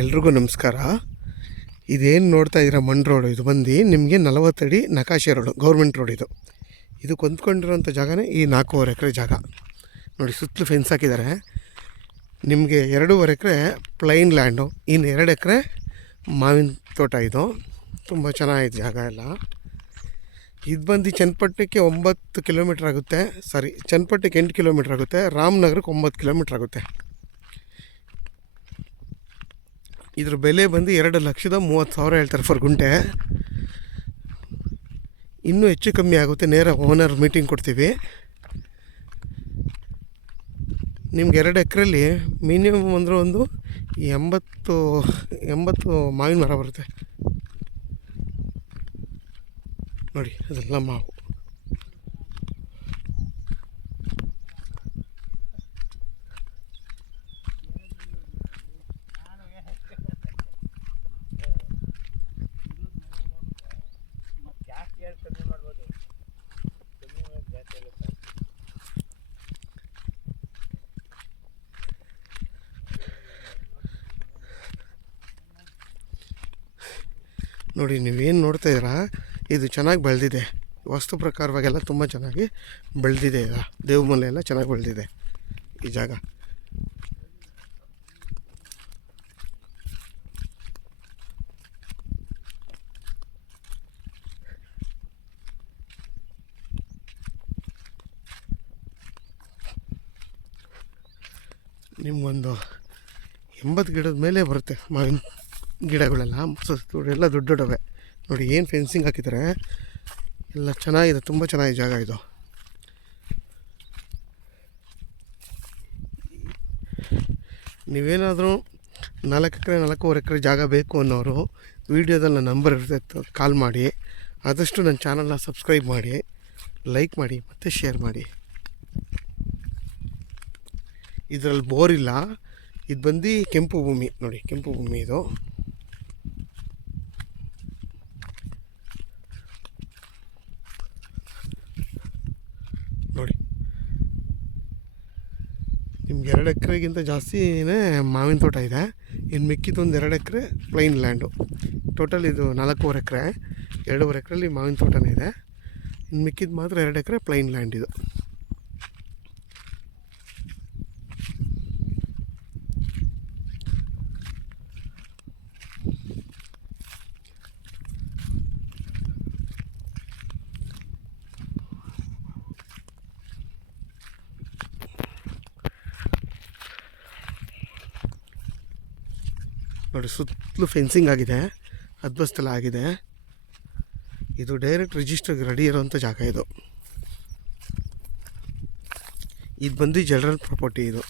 ಎಲ್ರಿಗೂ ನಮಸ್ಕಾರ. ಇದೇನು ನೋಡ್ತಾ ಇದ್ದೀರಾ ಮಣ್ಣು ರೋಡು, ಇದು ಬಂದು ನಿಮಗೆ 40 ಅಡಿ ನಕಾಶೆ ರೋಡು, ಗೌರ್ಮೆಂಟ್ ರೋಡ್. ಇದು ಹೊಂದ್ಕೊಂಡಿರೋಂಥ ಜಾಗನೇ ಈ 4.5 ಎಕರೆ ಜಾಗ ನೋಡಿ. ಸುತ್ತಲೂ ಫೆನ್ಸ್ ಹಾಕಿದ್ದಾರೆ. ನಿಮಗೆ 2.5 ಎಕರೆ ಪ್ಲೈನ್ ಲ್ಯಾಂಡು, ಇನ್ನು 2 ಎಕರೆ ಮಾವಿನ ತೋಟ. ಇದು ತುಂಬ ಚೆನ್ನಾಗಿದೆ ಜಾಗ ಎಲ್ಲ. ಇದು ಬಂದು ಚನ್ನಪಟ್ಟಣಕ್ಕೆ 9 ಕಿಲೋಮೀಟ್ರ್ ಆಗುತ್ತೆ. ಚನ್ನಪಟ್ಟಣಕ್ಕೆ 8 ಕಿಲೋಮೀಟ್ರ್ ಆಗುತ್ತೆ. ರಾಮನಗರಕ್ಕೆ 9 ಕಿಲೋಮೀಟ್ರ್ ಆಗುತ್ತೆ. ಇದ್ರ ಬೆಲೆ ಬಂದು 2,30,000 ಹೇಳ್ತಾರೆ ಫರ್ ಗುಂಟೆ. ಇನ್ನೂ ಹೆಚ್ಚು ಕಮ್ಮಿ ಆಗುತ್ತೆ. ನೇರ ಓನರ್ ಮೀಟಿಂಗ್ ಕೊಡ್ತೀವಿ. ನಿಮ್ಗೆ 2 ಎಕರೆಲಿ ಮಿನಿಮಮ್ ಅಂದರೆ ಒಂದು 80 ಮಾವಿನ ಮರ ಬರುತ್ತೆ ನೋಡಿ. ಅದೆಲ್ಲ ಮಾವು. ನೋಡಿ, ನೀವೇನು ನೋಡ್ತಾ ಇದ್ದೀರಾ, ಇದು ಚೆನ್ನಾಗಿ ಬೆಳೆದಿದೆ. ವಾಸ್ತು ಪ್ರಕಾರವಾಗೆಲ್ಲ ತುಂಬ ಚೆನ್ನಾಗಿ ಬೆಳೆದಿದೆ. ದೇವಮಲೆ ಎಲ್ಲ ಚೆನ್ನಾಗಿ ಬೆಳೆದಿದೆ ಈ ಜಾಗ. ನಿಮಗೊಂದು 80 ಗಿಡದ ಮೇಲೆ ಬರುತ್ತೆ ಮಾವಿನ ಗಿಡಗಳೆಲ್ಲ. ಎಲ್ಲ ದೊಡ್ಡ ದೊಡ್ಡವೆ ನೋಡಿ. ಏನು ಫೆನ್ಸಿಂಗ್ ಹಾಕಿದ್ದಾರೆ, ಎಲ್ಲ ಚೆನ್ನಾಗಿದೆ. ತುಂಬ ಚೆನ್ನಾಗಿದೆ ಜಾಗ ಇದು. ನೀವೇನಾದರೂ 4 ಎಕರೆ 4.5 ಎಕರೆ ಜಾಗ ಬೇಕು ಅನ್ನೋರು ವೀಡಿಯೋದಲ್ಲಿ ನನ್ನ ನಂಬರ್ ಇರುತ್ತೆ, ಕಾಲ್ ಮಾಡಿ. ಆದಷ್ಟು ನನ್ನ ಚಾನಲ್ನ ಸಬ್ಸ್ಕ್ರೈಬ್ ಮಾಡಿ, ಲೈಕ್ ಮಾಡಿ ಮತ್ತು ಶೇರ್ ಮಾಡಿ. ಇದರಲ್ಲಿ ಬೋರ್ ಇಲ್ಲ. ಇದು ಬಂದು ಕೆಂಪು ಭೂಮಿ ನೋಡಿ, ಕೆಂಪು ಭೂಮಿ ಇದು. ನೋಡಿ, ನಿಮ್ಗೆ 2 ಎಕರೆಗಿಂತ ಜಾಸ್ತಿನೇ ಮಾವಿನ ತೋಟ ಇದೆ. ಇನ್ನು ಮಿಕ್ಕಿದೊಂದು 2 ಎಕರೆ ಪ್ಲೈನ್ ಲ್ಯಾಂಡು. ಟೋಟಲ್ ಇದು 4.5 ಎಕರೆ. 2.5 ಎಕರೆಲಿ ಮಾವಿನ ತೋಟನೇ ಇದೆ. ಇನ್ನು ಮಿಕ್ಕಿದ್ದು ಮಾತ್ರ 2 ಎಕರೆ ಪ್ಲೈನ್ ಲ್ಯಾಂಡ್ ಇದು. ನೋಡಿ, ಸುತ್ತಲೂ ಫೆನ್ಸಿಂಗ್ ಆಗಿದೆ, ಅದ್ಬಸ್ತೆಲ್ಲ ಆಗಿದೆ. ಇದು ಡೈರೆಕ್ಟ್ ರಿಜಿಸ್ಟರ್ಗೆ ರೆಡಿ ಇರೋವಂಥ ಜಾಗ ಇದು. ಇದು ಬಂದು ಜನರಲ್ ಪ್ರಾಪರ್ಟಿ ಇದು.